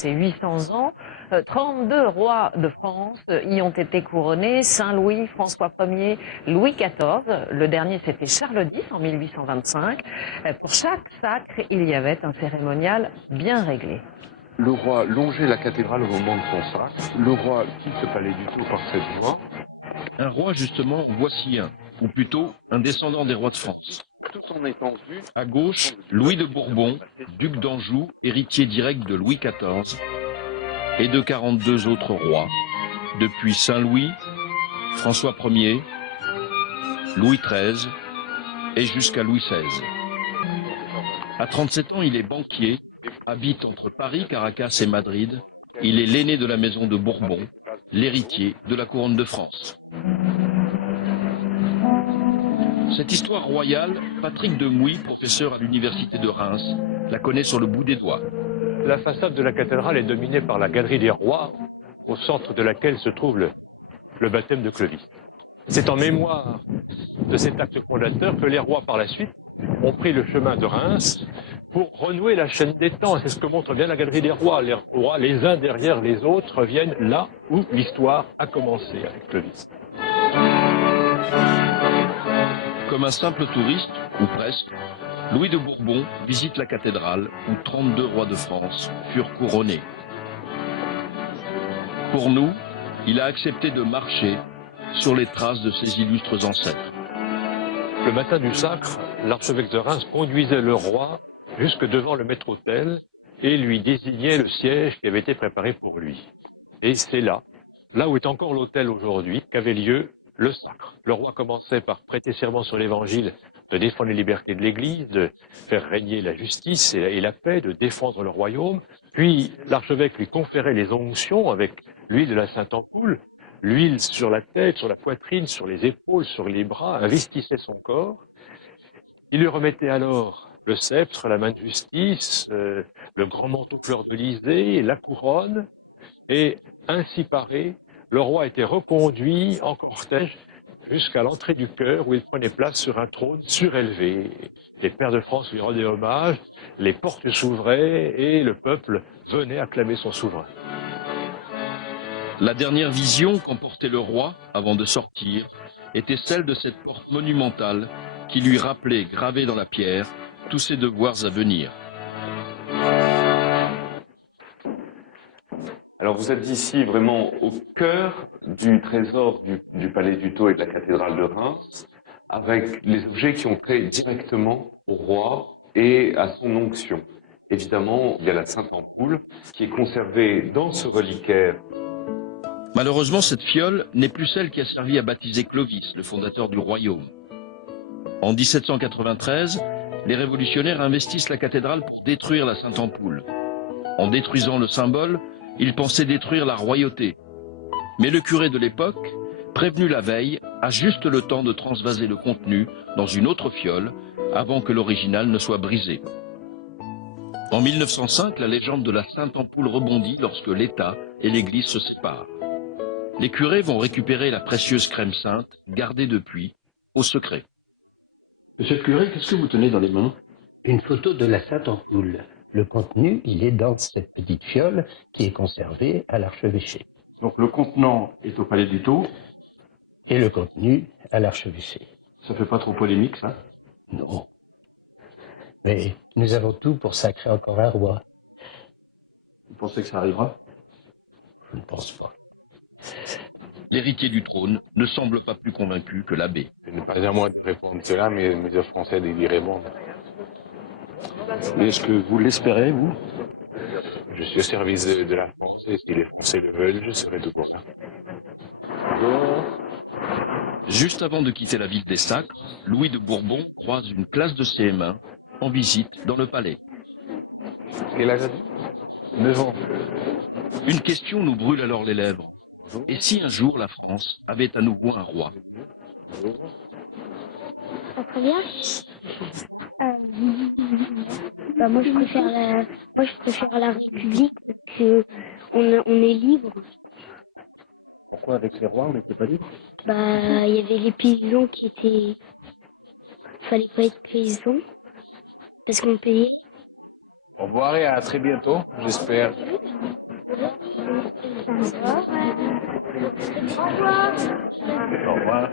Ces 800 ans, 32 rois de France y ont été couronnés, Saint-Louis, François Ier, Louis XIV. Le dernier, c'était Charles X en 1825. Pour chaque sacre, il y avait un cérémonial bien réglé. Le roi longeait la cathédrale au moment de son sacre. Le roi quitte le palais du Tau par cette voie. Un roi, justement, voici un, ou plutôt un descendant des rois de France. Tout en étant vu. À gauche, Louis de Bourbon, duc d'Anjou, héritier direct de Louis XIV, et de 42 autres rois, depuis Saint-Louis, François Ier, Louis XIII et jusqu'à Louis XVI. À 37 ans, il est banquier, habite entre Paris, Caracas et Madrid. Il est l'aîné de la maison de Bourbon, l'héritier de la couronne de France. Cette histoire royale, Patrick Demouy, professeur à l'université de Reims, la connaît sur le bout des doigts. La façade de la cathédrale est dominée par la galerie des rois, au centre de laquelle se trouve le baptême de Clovis. C'est en mémoire de cet acte fondateur que les rois, par la suite, ont pris le chemin de Reims pour renouer la chaîne des temps. C'est ce que montre bien la galerie des rois. Les rois, les uns derrière les autres, reviennent là où l'histoire a commencé avec Clovis. Comme un simple touriste, ou presque, Louis de Bourbon visite la cathédrale où 32 rois de France furent couronnés. Pour nous, il a accepté de marcher sur les traces de ses illustres ancêtres. Le matin du sacre, l'archevêque de Reims conduisait le roi jusque devant le maître-autel et lui désignait le siège qui avait été préparé pour lui. Et c'est là où est encore l'autel aujourd'hui, qu'avait lieu le sacre. Le roi commençait par prêter serment sur l'évangile, de défendre les libertés de l'Église, de faire régner la justice et la paix, de défendre le royaume. Puis l'archevêque lui conférait les onctions avec l'huile de la Sainte-Ampoule, l'huile sur la tête, sur la poitrine, sur les épaules, sur les bras, investissait son corps. Il lui remettait alors le sceptre, la main de justice, le grand manteau fleur-de-lysée, la couronne, et ainsi paré, le roi était reconduit en cortège jusqu'à l'entrée du chœur où il prenait place sur un trône surélevé. Les pairs de France lui rendaient hommage, les portes s'ouvraient et le peuple venait acclamer son souverain. La dernière vision qu'emportait le roi avant de sortir était celle de cette porte monumentale qui lui rappelait, gravée dans la pierre, tous ses devoirs à venir. Alors vous êtes ici vraiment au cœur du trésor du palais du Tau et de la cathédrale de Reims, avec les objets qui ont trait directement au roi et à son onction. Évidemment, il y a la Sainte-Ampoule qui est conservée dans ce reliquaire. Malheureusement, cette fiole n'est plus celle qui a servi à baptiser Clovis, le fondateur du royaume. En 1793, les révolutionnaires investissent la cathédrale pour détruire la Sainte-Ampoule. En détruisant le symbole, ils pensaient détruire la royauté. Mais le curé de l'époque, prévenu la veille, a juste le temps de transvaser le contenu dans une autre fiole avant que l'original ne soit brisé. En 1905, la légende de la Sainte-Ampoule rebondit lorsque l'État et l'Église se séparent. Les curés vont récupérer la précieuse crème sainte, gardée depuis, au secret. Monsieur le curé, qu'est-ce que vous tenez dans les mains? Une photo de la Sainte-Ampoule. Le contenu, il est dans cette petite fiole qui est conservée à l'archevêché. Donc le contenant est au palais du Tau. Et le contenu à l'archevêché. Ça fait pas trop polémique, ça? Non. Mais nous avons tout pour sacrer encore un roi. Vous pensez que ça arrivera? Je ne pense pas. L'héritier du trône ne semble pas plus convaincu que l'abbé. Ce n'est pas à moi de répondre cela, mais mes Français d'y répondre. Mais est-ce que vous l'espérez, vous? Je suis au service de la France et si les Français le veulent, je serai toujours là. Juste avant de quitter la ville des Sacres, Louis de Bourbon croise une classe de CM1 en visite dans le palais. Quel âge a-t-il? 9 ans. Une question nous brûle alors les lèvres. Et si un jour la France avait à nouveau un roi? Ça serait bien. Moi je préfère la République parce que on est libre. Pourquoi avec les rois, on n'était pas libre? Il y avait les paysans qui étaient. Il fallait pas être paysan parce qu'on payait. Au revoir et à très bientôt, j'espère. Au revoir.